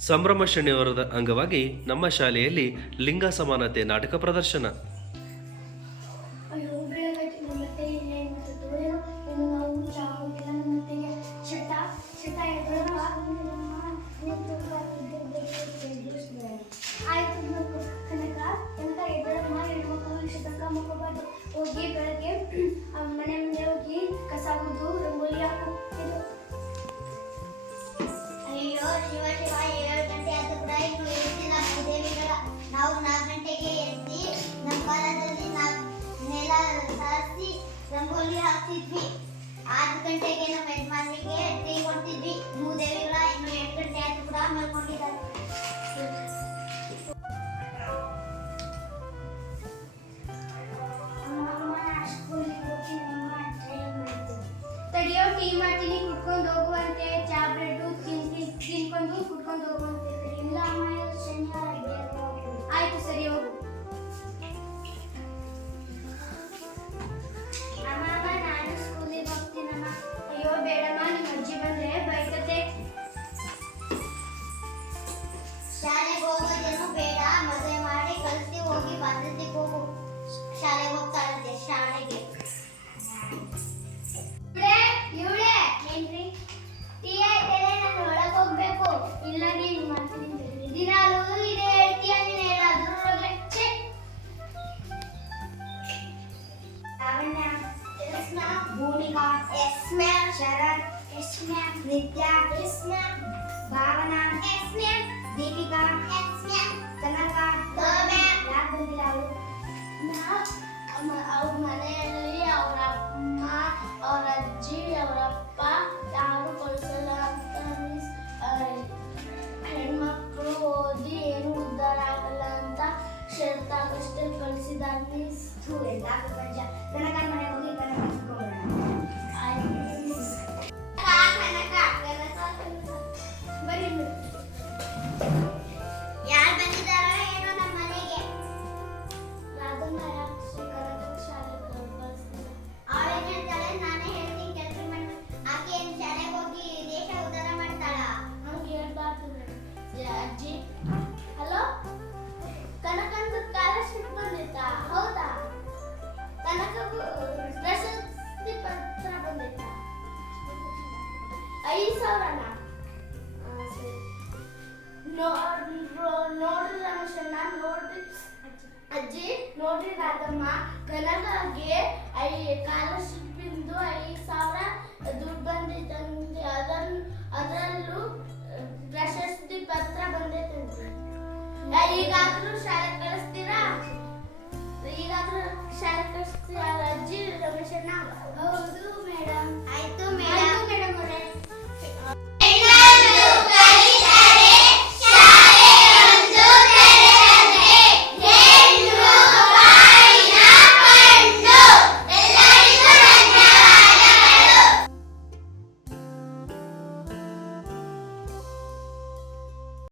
ಸಂಭ್ರಮ ಶನಿವಾರದ ಅಂಗವಾಗಿ ನಮ್ಮ ಶಾಲೆಯಲ್ಲಿ ಲಿಂಗ ಸಮಾನತೆ ನಾಟಕ ಪ್ರದರ್ಶನ. ಹಾಕ್ತಿದ್ವಿ ಆರು ಗಂಟೆಗೆ ನಮ್ಮ ಯಜಮಾನಿಗೆ ಟೀ ಕೊಡ್ತಿದ್ವಿ ಭೂದೇವಿಗಳ ಇನ್ನು ಎಂಟು ಗಂಟೆ ಆದ್ರೂ ಕೂಡ ಮಲ್ಕೊಂಡಿದ್ದಾರೆ ತಡಿಯೋ ಟೀ ಮಾಡ್ತೀನಿ ಕುಟ್ಕೊಂಡು ಹೋಗುವಂತೆ ಚಾ bread Yes ma'am Bhoomika yes ma'am Sharath yes ma'am Nithya yes ma'am Bhavana yes ma'am Deepika yes ma'am Kanaka No, ma'am. ಯಾಕೆ ಬಂದಿಲ್ಲ ಅವರು ಅವ್ರ ಮನೆಯಲ್ಲಿ ಅವರ ಅಮ್ಮ ಅವ್ರ ಅಜ್ಜಿ ಅವರ ಅಪ್ಪ ಯಾರು ಕಳಿಸಲ್ಲ ಅಂತ ಮಿಸ್ ಹೆಣ್ಮಕ್ಳು ಓದಿ ಏನು ಉದ್ಧಾರ ಆಗಲ್ಲ ಅಂತ ಷರತ್ತಾಗಷ್ಟೇ ಕಳಿಸಿದ್ದಾರೆ ಮಿಸ್ ಎಲ್ಲ ಪ್ರಪಂಚ ಕನಕ ಮನೆಗೆ ಸಾವಿರನಾ ಅಜ್ಜಿ ನೋಡ್ರಿ ರಾಧಮ್ಮ ಕನಕಗೆ ಐ ಸ್ಕಾಲರ್ಶಿಪ್ ಇಂದು ಸಾವಿರ ದುಡ್ಡು ಬಂದಿತ್ತಂತೆ ಅದನ್ನು ಪ್ರಶಸ್ತಿ ಪತ್ರ ಬಂದೈತಂತೆ ಈಗಾದ್ರೂ ಶಾಲೆ